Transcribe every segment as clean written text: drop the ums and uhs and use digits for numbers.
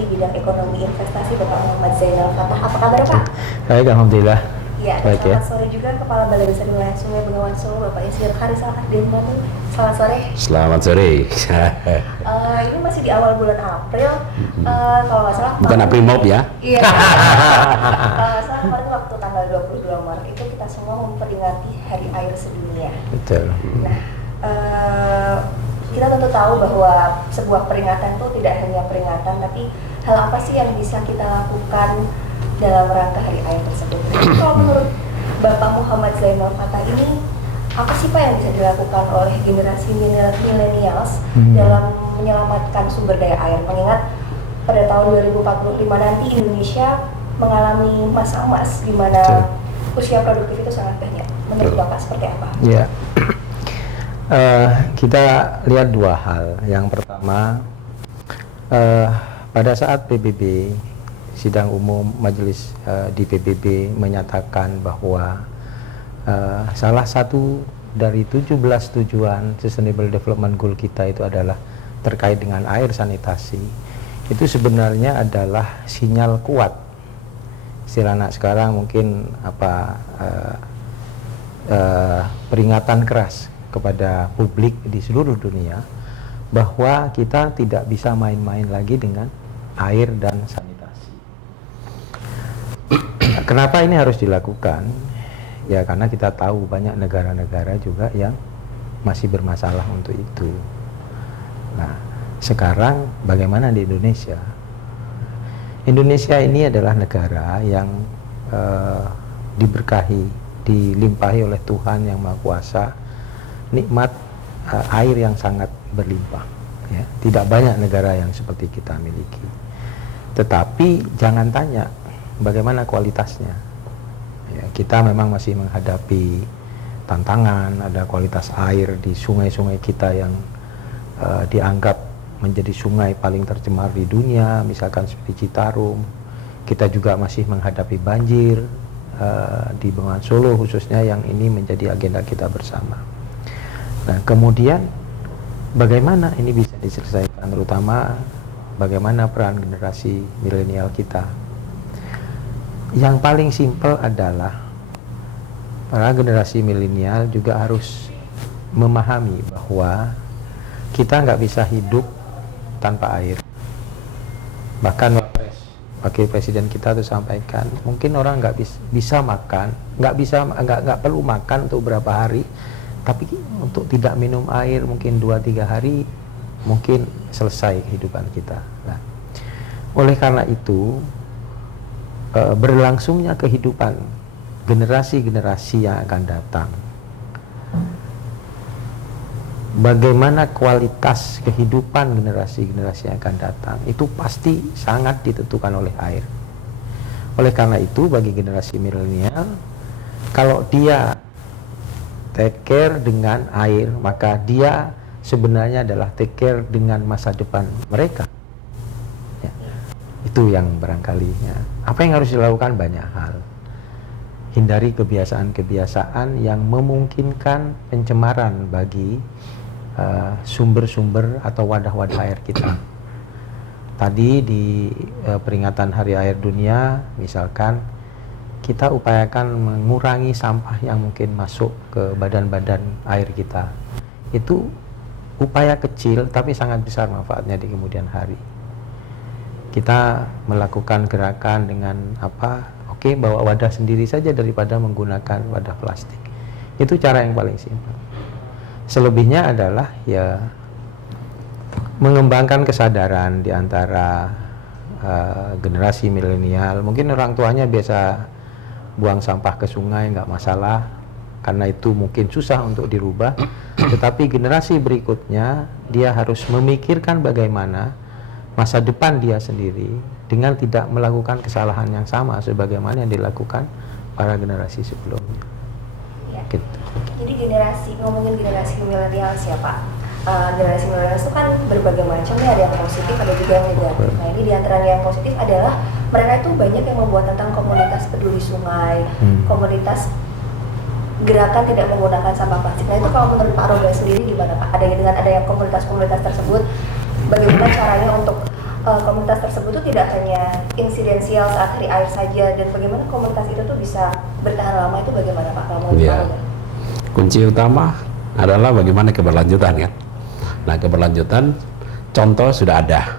Mewakili bidang ekonomi investasi Bapak Muhammad Zainal Fatah. Apa kabar Pak? Baik, alhamdulillah. Ya, baik, selamat sore juga Kepala Balai Besar Wilayah Sungai Bengawan Solo Bapak Insinyur Haris Al-Ahdiani. Selamat sore. Selamat sore. Ini masih di awal bulan April. Kalau nggak salah. Bukan April Mop ya? Iya. Kalau nggak salah kemarin waktu tanggal 22 Maret itu kita semua memperingati Hari Air Sedunia. Betul. Nah, kita tentu tahu bahwa sebuah peringatan itu tidak hanya peringatan, tapi hal apa sih yang bisa kita lakukan dalam rangka Hari Air tersebut? Kalau menurut Bapak Muhammad Zainal Fatah ini, apa sih Pak yang bisa dilakukan oleh generasi millennials dalam menyelamatkan sumber daya air? Mengingat pada tahun 2045 nanti Indonesia mengalami masa emas di mana usia produktif itu sangat banyak. Menurut Bapak seperti apa? Ya. Kita lihat dua hal. Yang pertama, pada saat PBB, sidang umum majelis di PBB menyatakan bahwa salah satu dari 17 tujuan Sustainable Development Goal kita itu adalah terkait dengan air sanitasi. Itu sebenarnya adalah sinyal kuat. Istilah anak sekarang mungkin peringatan keras kepada publik di seluruh dunia bahwa kita tidak bisa main-main lagi dengan air dan sanitasi. Kenapa ini harus dilakukan? Ya karena kita tahu banyak negara-negara juga yang masih bermasalah untuk itu. Nah, sekarang bagaimana di Indonesia? Indonesia ini adalah negara yang diberkahi, dilimpahi oleh Tuhan Yang Maha Kuasa nikmat air yang sangat berlimpah, ya. Tidak banyak negara yang seperti kita miliki. Tetapi jangan tanya bagaimana kualitasnya, ya, kita memang masih menghadapi tantangan. Ada kualitas air di sungai-sungai kita yang dianggap menjadi sungai paling tercemar di dunia, misalkan seperti Citarum. Kita juga masih menghadapi banjir di Bengawan Solo khususnya, yang ini menjadi agenda kita bersama. Nah, kemudian bagaimana ini bisa diselesaikan, terutama bagaimana peran generasi milenial kita. Yang paling simpel adalah para generasi milenial juga harus memahami bahwa kita nggak bisa hidup tanpa air. Bahkan Wakil Presiden kita tuh sampaikan, mungkin orang nggak bisa makan, nggak perlu makan untuk berapa hari, tapi untuk tidak minum air mungkin 2-3 hari mungkin selesai kehidupan kita. Nah, oleh karena itu berlangsungnya kehidupan generasi-generasi yang akan datang, bagaimana kualitas kehidupan generasi-generasi yang akan datang itu pasti sangat ditentukan oleh air. Oleh karena itu bagi generasi milenial, kalau dia take care dengan air, maka dia sebenarnya adalah take care dengan masa depan mereka, ya. Itu yang barangkali, ya. Apa yang harus dilakukan? Banyak hal. Hindari kebiasaan-kebiasaan yang memungkinkan pencemaran bagi sumber-sumber atau wadah-wadah air kita. Tadi di peringatan Hari Air Dunia, misalkan kita upayakan mengurangi sampah yang mungkin masuk ke badan-badan air kita. Itu upaya kecil tapi sangat besar manfaatnya di kemudian hari. Kita melakukan gerakan dengan bawa wadah sendiri saja daripada menggunakan wadah plastik. Itu cara yang paling simpel. Selebihnya adalah ya mengembangkan kesadaran di antara generasi milenial. Mungkin orang tuanya biasa buang sampah ke sungai, nggak masalah, karena itu mungkin susah untuk dirubah. Tetapi generasi berikutnya dia harus memikirkan bagaimana masa depan dia sendiri dengan tidak melakukan kesalahan yang sama sebagaimana yang dilakukan para generasi sebelumnya. Ya. Gitu. Jadi ngomongin generasi milenial siapa? Generasi milenial itu kan berbagai macam ya, ada yang positif, ada juga yang negatif. Nah, ini diantaranya yang positif adalah mereka itu banyak yang membuat tentang komunitas peduli sungai, komunitas gerakan tidak menggunakan sampah plastik. Nah, itu kalau menurut Pak Roga sendiri gimana Pak? Dengan adanya komunitas-komunitas tersebut, bagaimana caranya untuk komunitas tersebut tuh tidak hanya insidensial saat hari air saja, dan bagaimana komunitas itu tuh bisa bertahan lama itu bagaimana Pak? Kalau mau Iya. Kunci utama adalah bagaimana keberlanjutan kan. Nah, keberlanjutan contoh sudah ada.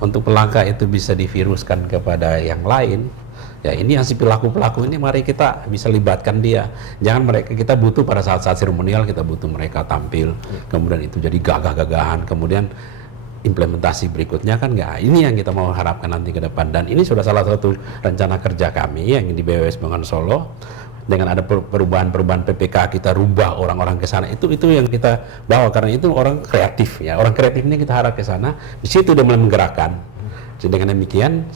Untuk pelangka itu bisa diviruskan kepada yang lain, ya ini yang si pelaku-pelaku ini mari kita bisa libatkan dia. Jangan mereka, kita butuh pada saat-saat seremonial kita butuh mereka tampil, kemudian itu jadi gagah-gagahan, kemudian implementasi berikutnya kan nggak. Ini yang kita mau harapkan nanti ke depan, dan ini sudah salah satu rencana kerja kami yang di BWS Bengawan Solo. Dengan ada perubahan-perubahan PPK, kita rubah orang-orang ke sana, itu yang kita bawa, karena itu orang kreatif ya, orang kreatif ini kita harap ke sana, di situ dia mulai menggerakkan. Jadi dengan demikian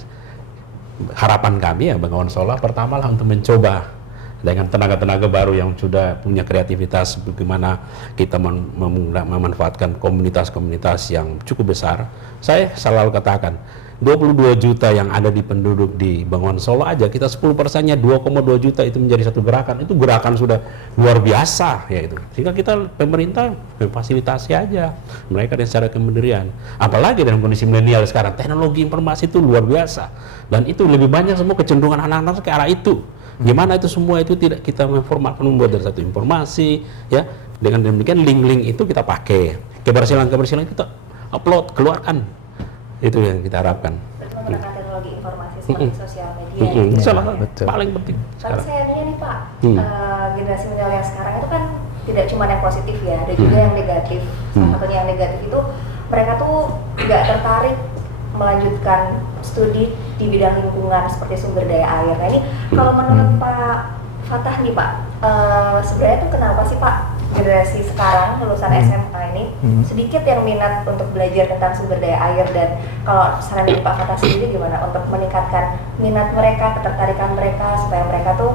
harapan kami ya Bengawan Solo pertama lah untuk mencoba dengan tenaga-tenaga baru yang sudah punya kreativitas, bagaimana kita memanfaatkan komunitas-komunitas yang cukup besar. Saya selalu katakan 22 juta yang ada di penduduk di Bengawan Solo aja, kita 10%-nya 2,2 juta itu menjadi satu gerakan. Itu gerakan sudah luar biasa ya itu. Sehingga kita pemerintah memfasilitasi aja mereka dengan secara kemandirian. Apalagi dalam kondisi milenial sekarang, teknologi informasi itu luar biasa. Dan itu lebih banyak semua kecenderungan anak-anak ke arah itu. Gimana itu semua itu tidak kita memformatkan, membuat dari satu informasi ya. Dengan demikian link-link itu kita pakai. Keberhasilan kita upload, keluarkan. Itu yang kita harapkan. Berarti menggunakan teknologi informasi seperti sosial media. Betul. Paling penting. Tapi sayangnya nih Pak, generasi milenial yang sekarang itu kan tidak cuma yang positif ya, ada juga yang negatif. Salah satunya yang negatif itu mereka tuh nggak tertarik melanjutkan studi di bidang lingkungan seperti sumber daya air. Nah ini kalau menurut Pak Fatah nih Pak, sebenarnya tuh kenapa sih Pak generasi sekarang lulusan SMK ini sedikit yang minat untuk belajar tentang sumber daya air, dan kalau saran dari Pak Fatah sendiri gimana untuk meningkatkan minat mereka, ketertarikan mereka supaya mereka tuh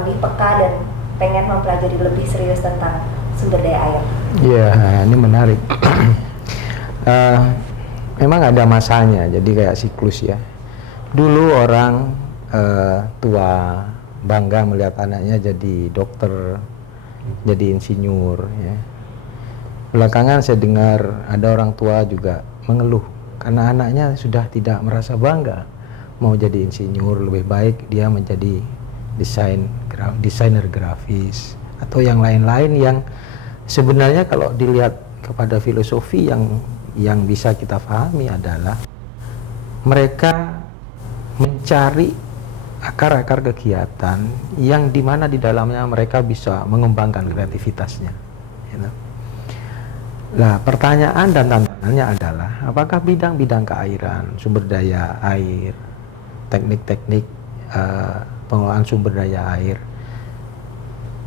lebih peka dan pengen mempelajari lebih serius tentang sumber daya air? Iya, ini menarik. Memang ada masanya, jadi kayak siklus ya. Dulu orang tua bangga melihat anaknya jadi dokter, jadi insinyur ya. Belakangan saya dengar ada orang tua juga mengeluh karena anaknya sudah tidak merasa bangga mau jadi insinyur, lebih baik dia menjadi desainer grafis atau yang lain-lain yang sebenarnya kalau dilihat kepada filosofi yang bisa kita pahami adalah mereka mencari akar-akar kegiatan yang dimana di dalamnya mereka bisa mengembangkan kreativitasnya. Gitu. Nah, pertanyaan dan tantangannya adalah apakah bidang-bidang keairan, sumber daya air, teknik-teknik pengelolaan sumber daya air,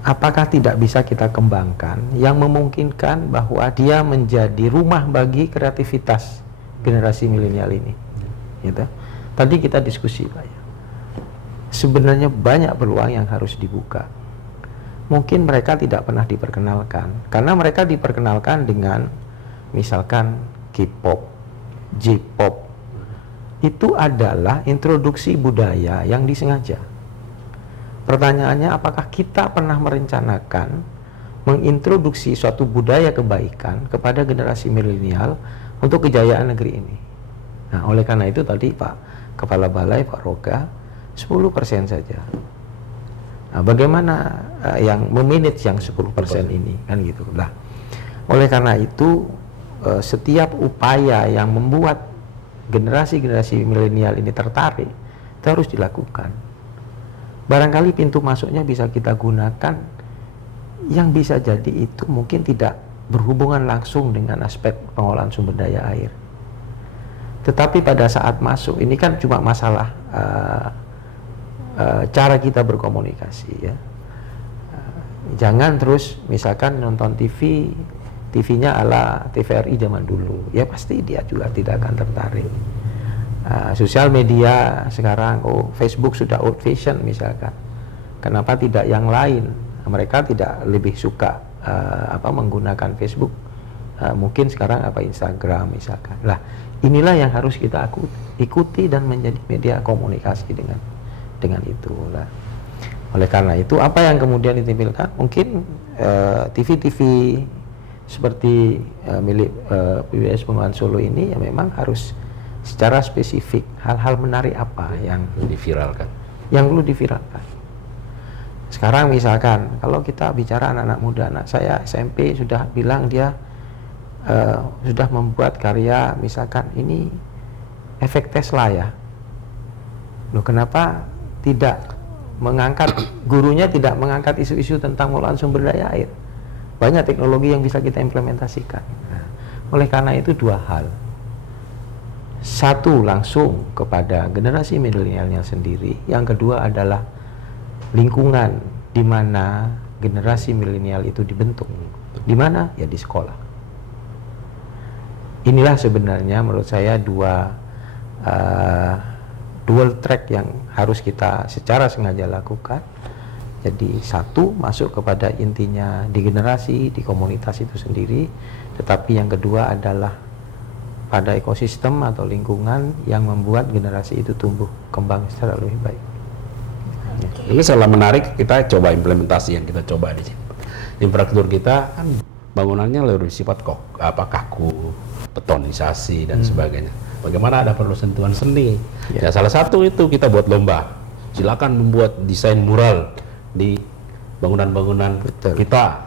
apakah tidak bisa kita kembangkan yang memungkinkan bahwa dia menjadi rumah bagi kreativitas generasi milenial ini. Gitu. Tadi kita diskusi Pak ya. Sebenarnya banyak peluang yang harus dibuka. Mungkin mereka tidak pernah diperkenalkan karena mereka diperkenalkan dengan misalkan K-pop, J-pop. Itu adalah introduksi budaya yang disengaja. Pertanyaannya, apakah kita pernah merencanakan mengintroduksi suatu budaya kebaikan kepada generasi milenial untuk kejayaan negeri ini? Nah, oleh karena itu tadi Pak Kepala Balai, Pak Roga, 10% saja. Nah, bagaimana yang memanage yang 10% ini kan gitu lah. Oleh karena itu setiap upaya yang membuat generasi-generasi milenial ini tertarik itu harus dilakukan. Barangkali pintu masuknya bisa kita gunakan yang bisa jadi itu mungkin tidak berhubungan langsung dengan aspek pengolahan sumber daya air. Tetapi pada saat masuk ini kan cuma masalah cara kita berkomunikasi ya. Jangan terus misalkan nonton TV-nya ala TVRI zaman dulu, ya pasti dia juga tidak akan tertarik. Sosial media sekarang, Facebook sudah old fashion misalkan, kenapa tidak yang lain? Mereka tidak lebih suka menggunakan Facebook, mungkin sekarang Instagram misalkan. Lah inilah yang harus kita ikuti dan menjadi media komunikasi dengan itu lah. Oleh karena itu apa yang kemudian ditampilkan mungkin seperti milik PBS Bengawan Solo ini ya memang harus secara spesifik hal-hal menarik apa yang diviralkan. Yang perlu diviralkan. Sekarang misalkan kalau kita bicara anak-anak muda, anak saya SMP sudah bilang dia sudah membuat karya, misalkan ini efek Tesla ya. Loh, kenapa tidak mengangkat, gurunya tidak mengangkat isu-isu tentang pengelolaan sumber daya air? Banyak teknologi yang bisa kita implementasikan. Nah, oleh karena itu dua hal. Satu, langsung kepada generasi milenialnya sendiri. Yang kedua adalah lingkungan di mana generasi milenial itu dibentuk. Di mana? Ya di sekolah. Inilah sebenarnya menurut saya dual track yang harus kita secara sengaja lakukan. Jadi satu, masuk kepada intinya di generasi, di komunitas itu sendiri. Tetapi yang kedua adalah pada ekosistem atau lingkungan yang membuat generasi itu tumbuh kembang secara lebih baik. Ini sangat menarik, kita coba implementasi yang kita coba di sini. Infrastruktur kita kan bangunannya lebih sifat kaku, betonisasi dan sebagainya. Bagaimana ada perlu sentuhan seni? Ya salah satu itu kita buat lomba. Silakan membuat desain mural di bangunan-bangunan kita.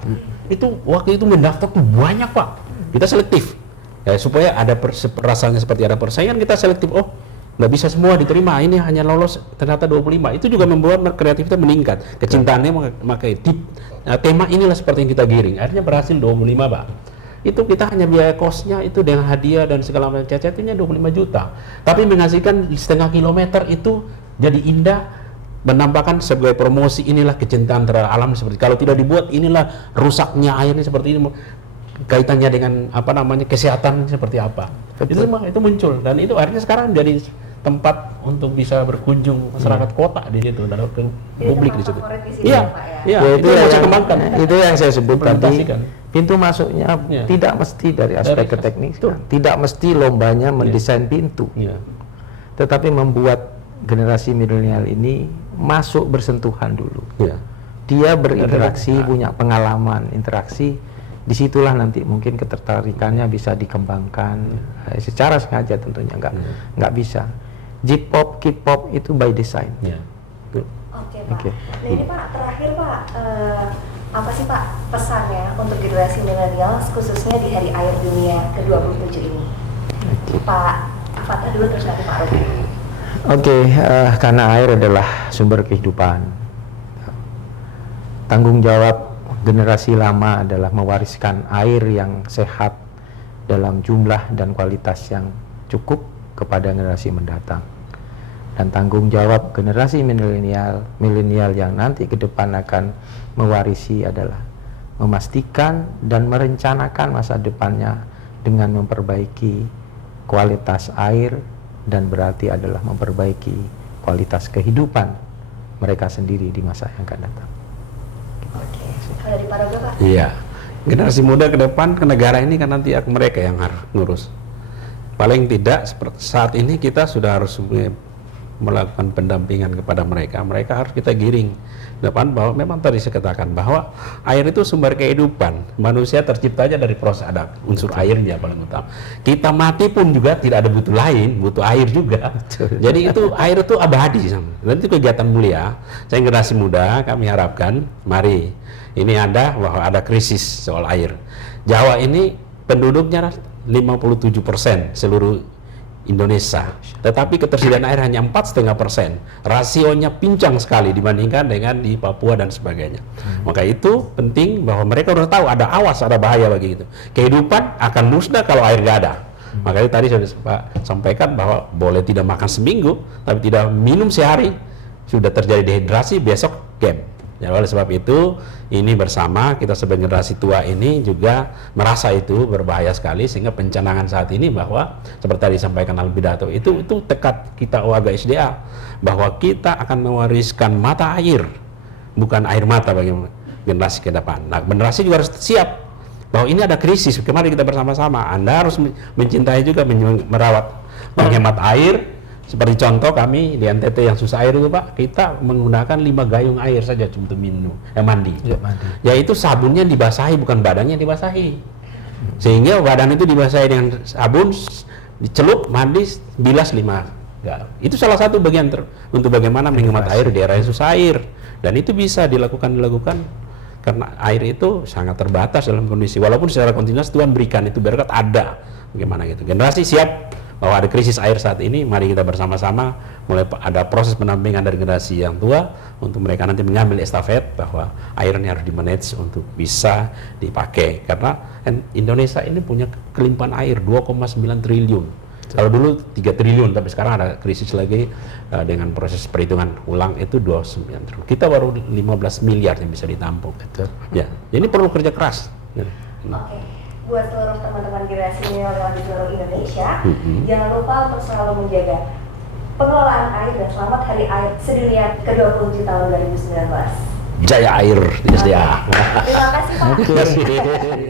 Itu waktu itu mendaftar tuh banyak, Pak. Kita selektif. Ya, supaya ada rasanya seperti ada persaingan, kita selektif. Oh, nggak bisa semua diterima, ini hanya lolos ternyata 25. Itu juga membuat kreativitas meningkat, kecintaannya memakai tema inilah seperti yang kita giring. Akhirnya berhasil 25, Pak. Itu kita hanya biaya kosnya itu dengan hadiah dan segala macam cacatnya 25 juta. Tapi menghasilkan setengah kilometer itu jadi indah, menambahkan sebagai promosi inilah kecintaan terhadap alam seperti kalau tidak dibuat inilah rusaknya airnya seperti ini. Kaitannya dengan apa namanya kesehatan seperti apa. Itu semua itu muncul dan itu akhirnya sekarang jadi tempat untuk bisa berkunjung masyarakat kota di situ dan ke publik di situ. Iya, itu yang saya kembangkan. Itu yang saya sebut tadi. Pintu masuknya tidak mesti dari aspek keteknikan, tidak mesti lombanya mendesain pintu, tetapi membuat generasi milenial ini masuk bersentuhan dulu. Dia berinteraksi, punya pengalaman interaksi. Disitulah nanti mungkin ketertarikannya bisa dikembangkan secara sengaja tentunya nggak bisa. J-pop, K-pop itu by design. Oke, Pak. Nah ini Pak, terakhir Pak, apa sih Pak pesannya untuk generasi milenial khususnya di Hari Air Dunia ke-27 ini? Pak Fatah dulu terus nanti Pak Robi. Karena air adalah sumber kehidupan. Tanggung jawab generasi lama adalah mewariskan air yang sehat dalam jumlah dan kualitas yang cukup kepada generasi mendatang. Dan tanggung jawab generasi milenial yang nanti ke depan akan mewarisi adalah memastikan dan merencanakan masa depannya dengan memperbaiki kualitas air dan berarti adalah memperbaiki kualitas kehidupan mereka sendiri di masa yang akan datang. Kalau di Paraga Pak? Iya, generasi muda ke depan ke negara ini kan nanti mereka yang harus ngurus. Paling tidak saat ini kita sudah harus melakukan pendampingan kepada mereka. Mereka harus kita giring depan bahwa memang tadi saya katakan bahwa air itu sumber kehidupan. Manusia terciptanya dari proses ada unsur airnya paling utama. Kita mati pun juga tidak ada butuh lain, butuh air juga. Jadi itu air itu abadi. Dan itu kegiatan mulia. Saya generasi muda kami harapkan mari ini ada bahwa ada krisis soal air. Jawa ini penduduknya 57% seluruh Indonesia, tetapi ketersediaan air hanya 4,5%. Rasionya pincang sekali dibandingkan dengan di Papua dan sebagainya. Maka itu penting bahwa mereka harus tahu ada awas, ada bahaya bagi itu. Kehidupan akan musnah kalau air nggak ada. Makanya tadi sudah Pak sampaikan bahwa boleh tidak makan seminggu, tapi tidak minum sehari, sudah terjadi dehidrasi, besok game. Ya, oleh sebab itu ini bersama kita sebagai generasi tua ini juga merasa itu berbahaya sekali sehingga pencanangan saat ini bahwa seperti tadi disampaikan dalam pidato itu tekad kita warga SDA bahwa kita akan mewariskan mata air bukan air mata bagi generasi ke depan. Nah, generasi juga harus siap bahwa ini ada krisis. Kemarin kita bersama-sama Anda harus mencintai juga merawat menghemat air. Seperti contoh kami di NTT yang susah air itu Pak, kita menggunakan 5 gayung air saja untuk minum, mandi. Ya, mandi. Yaitu sabunnya dibasahi, bukan badannya dibasahi. Sehingga badan itu dibasahi dengan sabun, dicelup, mandi, bilas 5 kali. Itu salah satu bagian untuk bagaimana menghemat air di era yang susah air. Dan itu bisa dilakukan karena air itu sangat terbatas dalam kondisi, walaupun secara kontinuas Tuhan berikan itu berkat ada. Bagaimana gitu. Generasi siap bahwa ada krisis air saat ini, mari kita bersama-sama mulai ada proses pendampingan dari generasi yang tua untuk mereka nanti mengambil estafet bahwa airnya harus dimanage untuk bisa dipakai. Karena Indonesia ini punya kelimpahan air 2,9 triliun. Kalau dulu 3 triliun, tapi sekarang ada krisis lagi dengan proses perhitungan ulang itu 29 triliun. Kita baru 15 miliar yang bisa ditampung. Ya, jadi perlu kerja keras. Oke, buat seluruh teman-teman generasi milenial di seluruh Indonesia, jangan lupa untuk selalu menjaga pengelolaan air dan selamat Hari Air Sedunia ke-27 tahun 2019. Jaya air, Terima kasih Pak. Oke.